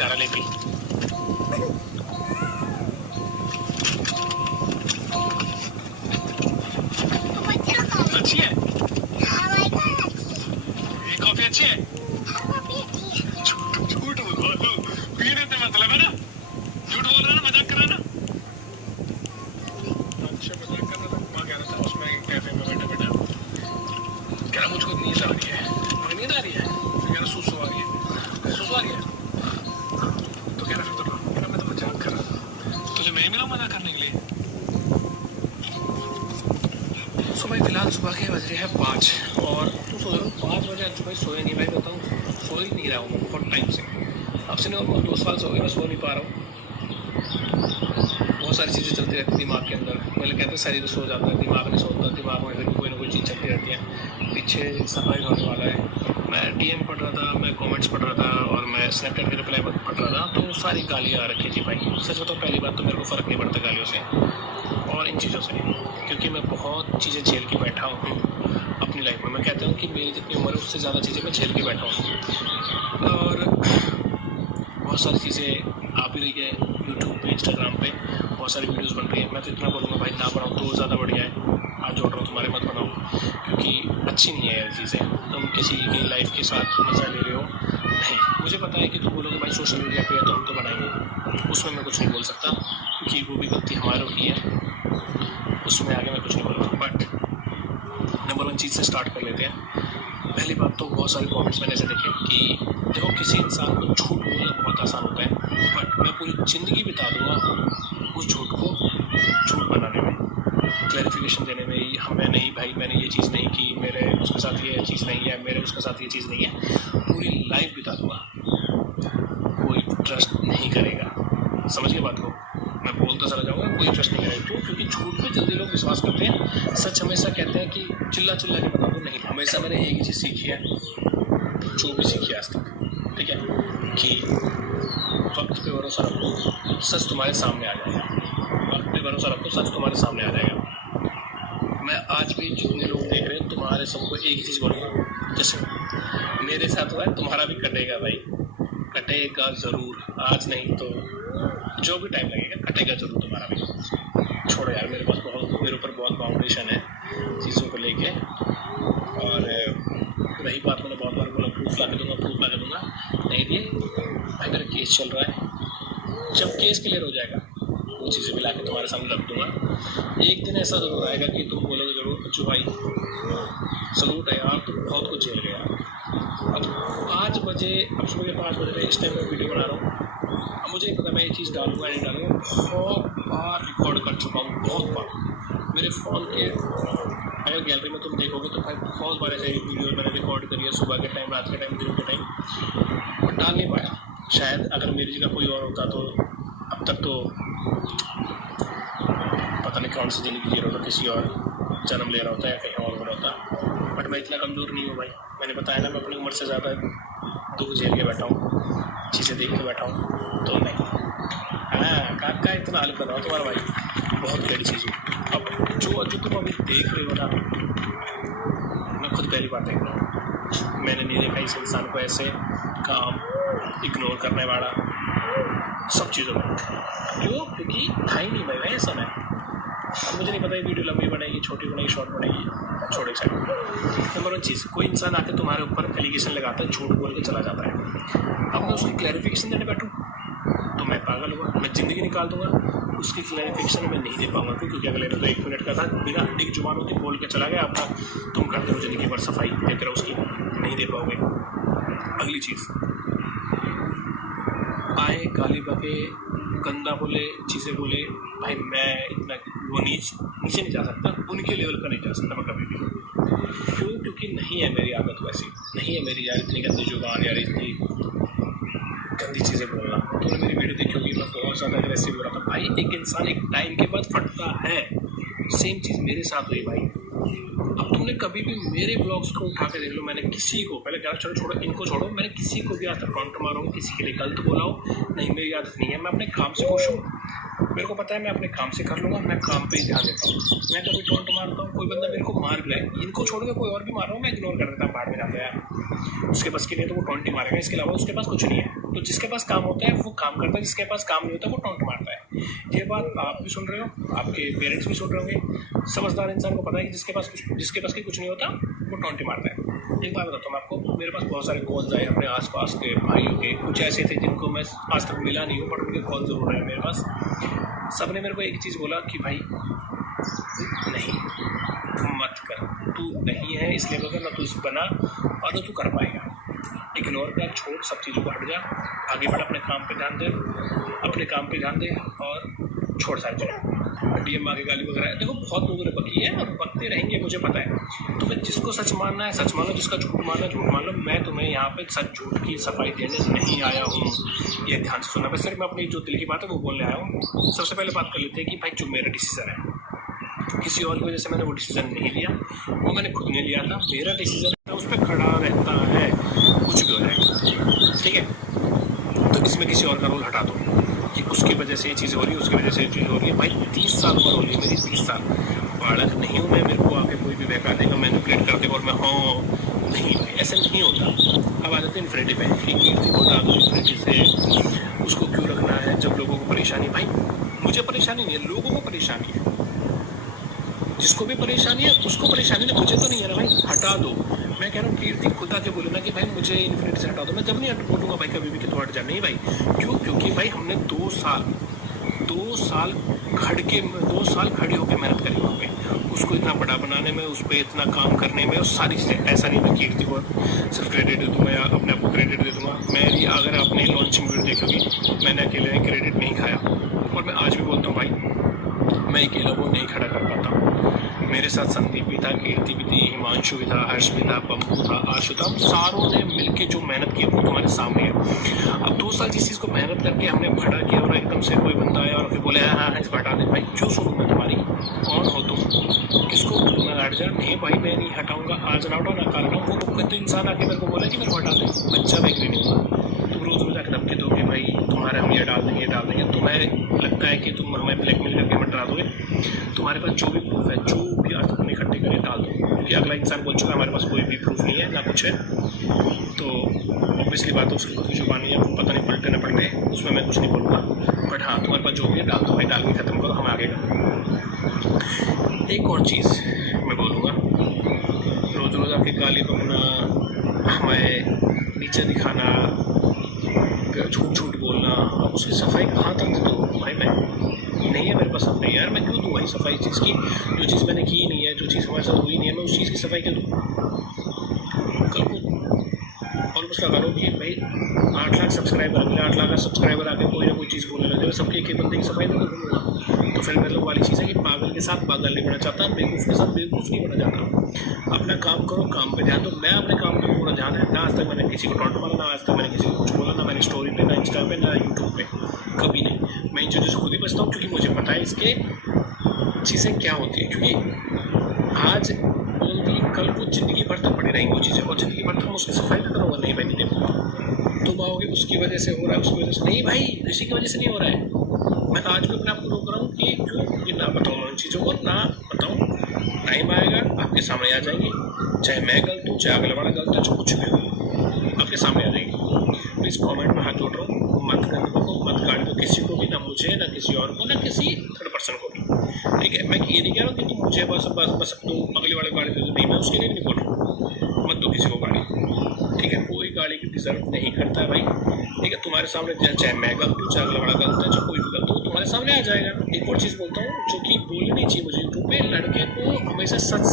बेचारा लेपी। अच्छी है ये कॉफी, अच्छी है। झूठ बोल लो, पीने से मतलब है ना, झूठ बोल रहा ना, मजाक कर रहा ना। अच्छा मजाक कर रहा था, मैं कह रहा था उसमें कैफे में बैठा बैठा कह रहा मुझको नींद आ रही है। मुझे नींद आ रही है, फिर कह रहा सुसु आ रही है, सुसु आ रही है। तो कह रहा फिर तो कह रहा मैं तो मजाक कर रहा था, तुझे मैं ही मिला मजाक करने के लिए। सो भाई फिलहाल सुबह के बज रहे हैं 5 और तू सो रहा हूँ 5 बजे। आज भाई सोया नहीं भाई, बताऊँ सो ही नहीं रहा हूँ मैं बहुत टाइम से। अब से नहीं ऑलमोस्ट 2 साल से हो गए मैं सो नहीं पा रहा हूँ। बहुत सारी चीज़ें चलती रहती दिमाग के अंदर। पहले कहते हैं शरीर सो जाता है, दिमाग नहीं सोता, दिमाग में फिर कोई ना कोई चीज़ चलती रहती है। पीछे सफाई होने वाला है, मैं डीएम पढ़ रहा था, मैं कमेंट्स पढ़ रहा था और मैं स्नैपचैट के रिप्लाई पढ़ रहा था, तो सारी गालियाँ आ रखी थी भाई। सच बताओ पहली बात तो मेरे को फ़र्क नहीं पड़ता गालियों से और इन चीज़ों से, क्योंकि मैं बहुत चीज़ें झेल के बैठा हूँ अपनी लाइफ में। मैं कहता हूँ कि मेरी जितनी उम्र है उससे ज़्यादा चीज़ें मैं झेल के बैठा हूँ और बहुत सारी चीज़ें आ भी रही है यूट्यूब पे, इंस्टाग्राम पे बहुत सारी वीडियोस बन रही है। मैं तो इतना बोलूँगा भाई ना बनाओ तो ज़्यादा बढ़िया है। हाथ जोड़ रहा हूँ तुम्हारे, मत बनाओ, क्योंकि अच्छी नहीं है ये चीज़ें। तुम किसी की लाइफ के साथ मज़ा ले रहे हो, नहीं मुझे पता है कि तुम बोलोगे भाई सोशल मीडिया पे है तो हम तो बनाएंगे, उसमें मैं कुछ नहीं बोल सकता क्योंकि वो भी गलती हमारों की है, उसमें आगे मैं कुछ नहीं बोलूँगा। बट नंबर 1 चीज़ से स्टार्ट कर लेते हैं। पहली बात तो बहुत सारे कमेंट्स मैंने ऐसे देखे कि देखो किसी इंसान को झूठ बोलना बहुत आसान होता है, बट मैं पूरी ज़िंदगी बिता दूंगा उस झूठ को झूठ बनाने में, क्लैरिफिकेशन देने में। हमें नहीं भाई मैंने ये चीज़ नहीं की, मेरे उसके साथ ये चीज़ नहीं है, मेरे उसके साथ ये चीज़ नहीं है, पूरी लाइफ बिता दूंगा, कोई ट्रस्ट नहीं करेगा। समझ गए बात को, मैं बोलता चला जाऊँगा कोई ट्रस्ट नहीं करेगा। क्यों? क्योंकि झूठ पे जल्दी लोग विश्वास करते हैं। सच हमेशा कहते हैं कि चिल्ला चिल्ला के बता दो, नहीं। हमेशा मैंने एक ही चीज़ सीखी है, जो भी सीखी है आज तक, ठीक है, कि वक्त पे भरोसा रखो, सच तुम्हारे सामने आ जाएगा। वक्त पे भरोसा रखो, सच तुम्हारे सामने आ जाएगा। मैं आज भी जितने लोग देख रहे हैं तुम्हारे सबको एक ही चीज़ बोलूँगा, जैसे मेरे साथ हुआ है तुम्हारा भी कटेगा भाई, कटेगा ज़रूर, आज नहीं तो जो भी टाइम लगेगा कटेगा जरूर तुम्हारा भी। छोड़ो यार, मेरे ऊपर बहुत बाउंडेशन है चीज़ों को लेके। और रही बात, मैंने बहुत बार बोला प्रूफ ला के दूंगा, नहीं दिए भाई। मेरा केस चल रहा है, जब केस क्लियर हो जाएगा वो चीज़ें भी ला के तुम्हारे सामने रख दूंगा। एक दिन ऐसा जरूर आएगा कि तुम बोलोगे जरूर बच्चू भाई सलूट है यार, तुम बहुत कुछ झेल गया। अब 5 बजे, अब सुबह के 5 बजे इस टाइम में वीडियो बना रहा हूँ। अब मुझे नहीं पता मैं ये चीज़ डालूंगा नहीं डालूंगा, बहुत बार रिकॉर्ड कर चुका हूँ, बहुत बार। मेरे फ़ोन के अगर गैलरी में तुम देखोगे तो भाई बहुत बार ऐसे वीडियो मैंने रिकॉर्ड करी है, सुबह के टाइम, रात के टाइम, दिन के टाइम, और डाल नहीं पाया। शायद अगर मेरी जगह कोई और होता तो अब तक तो पता नहीं कौन सी ज़िंदगी जी रहा होता, किसी और जन्म ले रहा होता या कहीं और हो रहा होता। बट मैं इतना कमज़ोर नहीं हूँ भाई, मैंने बताया ना मैं अपनी उम्र से ज़्यादा दुख झेल के बैठा हूँ, चीज़ें देख के बैठा हूँ, तो नहीं। हाँ काका इतना हाल बताओ तुम्हारा भाई बहुत बड़ी चीज़ है। अब जो तुम अभी देख रहे हो ना, मैं खुद पहली बात देख रहा हूँ, मैंने नहीं देखा इस इंसान को ऐसे काम इग्नोर करने वाला सब चीज़ों में। क्यों? क्योंकि था ही नहीं भाई ऐसा मैं। अब मुझे नहीं पता ये वीडियो लंबी बनेगी, छोटी बनेगी, शॉर्ट बनेगी, छोटे साइड। नंबर 1 चीज़, कोई इंसान आके तुम्हारे ऊपर एलिगेशन लगाता है, झूठ बोल के चला जाता है। अब मैं उसकी क्लैरिफिकेशन देने बैठूँ तो मैं पागल हुआ, मैं ज़िंदगी निकाल दूंगा। उसकी क्लैरिफिकेशन मैं नहीं दे पाऊंगा, क्योंकि अगले तो 1 मिनट का था, बिना हड्डी की जुबान होती बोल के चला गया, आपका तुम करते हो ज़िंदगी भर सफाई देख रहे हो, उसकी नहीं दे पाओगे। अगली चीज़, आए गाली बके, गंदा बोले, चीज़ें बोले, भाई मैं इतना वो नीचे नहीं जा सकता, उनके लेवल का नहीं जा सकता मैं कभी भी। क्यों? क्योंकि नहीं है मेरी आदत वैसी, नहीं है मेरी यार इतनी गंदी जुबान, यार इतनी गंदी चीज़ें बोलना। तो मेरी वीडियो देखी होगी, मैं बहुत ज़्यादा अग्रेसिव हो रहा था भाई। एक इंसान एक टाइम के बाद फटता है, सेम चीज़ मेरे साथ हुई भाई। अब तुमने कभी भी मेरे ब्लॉग्स को उठा के देख लो, मैंने किसी को, पहले क्या छोड़ो इनको छोड़ो, मैंने किसी को भी आज तक काउंटर मारा हूँ, किसी के लिए गलत बोला हो नहीं, मेरी आदत नहीं है। मैं अपने काम से खुश हूँ, मेरे को पता है मैं अपने काम से कर लूँगा, मैं काम पे ही ध्यान देता हूँ। मैं कभी टोंट मारता हूँ, कोई बंदा मेरे को मार भी रहा है, इनको छोड़ के कोई और भी मार रहा हूँ, मैं इग्नोर कर देता हूँ, बाहर में जाता है यार, उसके बस के लिए तो वो टोंट ही मारेगा, इसके अलावा उसके पास कुछ नहीं है। तो जिसके पास काम होता है वो काम करता है, जिसके पास काम नहीं होता वो टॉन्ट मारता है। ये बात आप भी सुन रहे हो, आपके पेरेंट्स भी सुन रहे होंगे। समझदार इंसान को पता है कि जिसके पास कुछ नहीं होता वो टॉन्ट मारता है। एक बात बताता हूँ मैं आपको, मेरे पास बहुत सारे कॉल्स आए अपने आसपास के भाइयों के, कुछ ऐसे थे जिनको मैं आज तक मिला नहीं हूँ बट उनके कॉल ज़रूर आए मेरे पास। सब ने मेरे को एक चीज़ बोला कि भाई नहीं मत कर, तू नहीं है इस लेवल का, ना तू इस बना और ना तू कर पाएगा। इग्नोर कर, छोड़ सब चीज़ों को, हट जा, आगे बढ़, अपने काम पे ध्यान दे और छोड़ सारे चलो। डीएम आगे गाली वगैरह देखो बहुत लोगों ने बकी है और बकते रहेंगे, मुझे पता है। तो मैं जिसको सच मानना है सच मानो, जिसका झूठ मानना है झूठ मान लो। मैं तुम्हें यहाँ पे सच झूठ की सफाई देने नहीं आया हूँ, ये ध्यान से सुनना। बस सिर्फ मैं अपनी जो दिल की बात है वो बोलने आया हूँ। सबसे पहले बात कर लेते हैं कि भाई जो मेरा डिसीजन है, किसी और की वजह से मैंने वो डिसीजन नहीं लिया, वो मैंने खुद ने लिया था। मेरा डिसीजन है, उस पर खड़ा रहता है, कुछ भी हो जाएगा, ठीक है। तो इसमें किसी और का रोल हटा दो कि उसकी वजह से ये चीज़ हो रही है, उसकी वजह से ये चीज़ हो रही है। भाई 30 साल उम्र हो रही है मेरी, 30 साल बालक नहीं हूँ मैं, मेरे को आके कोई भी बहका देगा, मैनिपुलेट कर देगा और मैं हाँ नहीं भाई, ऐसे नहीं होता। अब आ जाते हैं इन्फिनिटी पे, कीर्ति को हटा दो इन्फिनिटी से, उसको क्यों रखना है जब लोगों को परेशानी। भाई मुझे परेशानी नहीं है, लोगों को परेशानी है, जिसको भी परेशानी है उसको परेशानी है, मुझे तो नहीं है ना भाई, हटा दो। मैं कह रहा हूँ कीर्ति खुद आके बोले ना कि भाई मुझे इन्फिनिटी से हटा दो, मैं जब नहीं बोलूँगा भाई कभी भी कि तो हट जा, नहीं भाई। क्यों? क्योंकि भाई हमने 2 साल खड़े होकर मेहनत करी वहाँ पे, उसको इतना बड़ा बनाने में, उस पर इतना काम करने में, और सारी चीज़ें। ऐसा नहीं मैं कीर्ति को सिर्फ क्रेडिट दे दूँगा या अपने आप को क्रेडिट दे दूँगा। मेरी अगर आपने लॉन्चिंग वीडियो देखोगी, मैंने अकेले क्रेडिट नहीं खाया, और मैं आज भी बोलता हूँ भाई मैं अकेला वो नहीं खड़ा कर पाता। मेरे साथ संदीप भी था, कीर्ति भी थी, हिमांशु भी था, हर्ष भी था, पप्पू था, आशु था। सारों ने मिलके जो मेहनत की वो तुम्हारे सामने है। अब 2 साल जिस चीज़ को मेहनत करके हमने खड़ा किया और एकदम से कोई बंदा आया और फिर बोले हाँ इसको हटा दे, भाई क्यों सुनूँ मैं तुम्हारी? कौन हो तुम? किसको बोलूँ मैं हट जा? नहीं भाई मैं नहीं हटाऊँगा, आज ना हटाओ ना कल हटाऊँ। वो तो इंसान आके मेरे को बोला कि मेरे को हटा दे, बच्चा मैं एग्री नहीं होगा। तुम रोज़ आके धमकी दोगे भाई तुम्हारे हम ये डाल देंगे। तुम्हें लगता है कि तुम हमें ब्लैकमेल करके हमें डरा दोगे? तुम्हारे पास जो भी प्रूफ है, जो भी आज तक हमने इकट्ठे करे डाल दो, क्योंकि अगला इंसान बोल चुका है हमारे पास कोई भी प्रूफ नहीं है ना कुछ है। तो ऑब्वियसली बात है उसकी खुद की जुबानी है, आपको पता नहीं पलटे न पलटे, उसमें मैं कुछ नहीं बोलूँगा। बट हाँ तुम्हारे पास जो भी है डाल दो भाई, डाल के ख़त्म करो, हम आगे का। एक और चीज़ मैं बोलूँगा, रोज़ आपकी गाली बकना, हमें नीचे दिखाना, झूठ बोलना, उसकी सफाई कहाँ तक दे दो भाई? मैं नहीं है मेरे पास सफाई यार, मैं क्यों दूँ भाई सफाई चीज़ की? जो चीज़ मैंने की नहीं है, जो चीज़ हमारे साथ हुई नहीं है, मैं उस चीज़ की सफाई क्यों दूँ? कल को और उसका करो कि भाई 8 लाख सब्सक्राइबर, मेरे 8 लाख सब्सक्राइबर आके कोई ना कोई चीज़ बोलने लगे, सबके एक बंदे की सफाई नहीं करूँगा। तो फिर मतलब वाली चीज़ है कि पागल के साथ पागल नहीं बना चाहता, बेवकूफ़ के साथ बेवकूफ़ नहीं बना चाहता। अपना काम करो, काम पे ध्यान दो। मैं अपने काम पे पूरा ध्यान है, ना आज तक मैंने किसी को टॉन्ट मारा, ना आज तक मैंने किसी को कुछ बोला, ना मैंने स्टोरी पे, ना इंस्टा पे, ना यूट्यूब पे, कभी नहीं। मैं इन चीज़ों से खुद ही बचता हूँ क्योंकि मुझे पता है इसके चीज़ें क्या होती है। क्योंकि आज बोल दी कल कुछ ज़िंदगी भर तक पड़ी रहेंगी वो चीज़ें, और ज़िंदगी भर तक मैं उसकी सफाई भी करूँगा। नहीं भाई नहीं तुम आओगे उसकी वजह से हो रहा है, उसकी वजह से नहीं भाई, किसी की वजह से नहीं हो रहा है। मैं आज भी अपने आप को रोक रहा हूँ कि क्यों ये ना बताऊँ उन चीज़ों को, ना बताऊँ। टाइम आएगा आपके सामने आ जाएंगे, चाहे मैं गलत हूँ, चाहे अगला वाला गलत है, चाहे कुछ भी हो आपके सामने आ जाएगी। प्लीज़ कमेंट में हाथ जोड़ रहा हूँ, मत करने को, मत गाड़ी दो किसी को भी, ना मुझे, ना किसी और को, ना किसी थर्ड पर्सन को भी, ठीक है? मैं ये नहीं कह रहा हूँ कि तुम मुझे बस तुम अगले वाले गाड़ी दे दो, नहीं मैं उसके लिए नहीं बोल रहा हूँ, मत दो किसी को गाड़ी, ठीक है? कोई गाड़ी की डिजर्व नहीं करता है भाई, ठीक है? तुम्हारे सामने चाहे मैं गलत हूँ, चाहे अगला वाला गलत है, चाहे कोई भी गलत हो, तुम्हारे सामने आ जाएगा। एक और चीज़ बोलता हूँ जो कि बोलनी चाहिए मुझे यूट्यूब पे, लड़के को हमेशा सच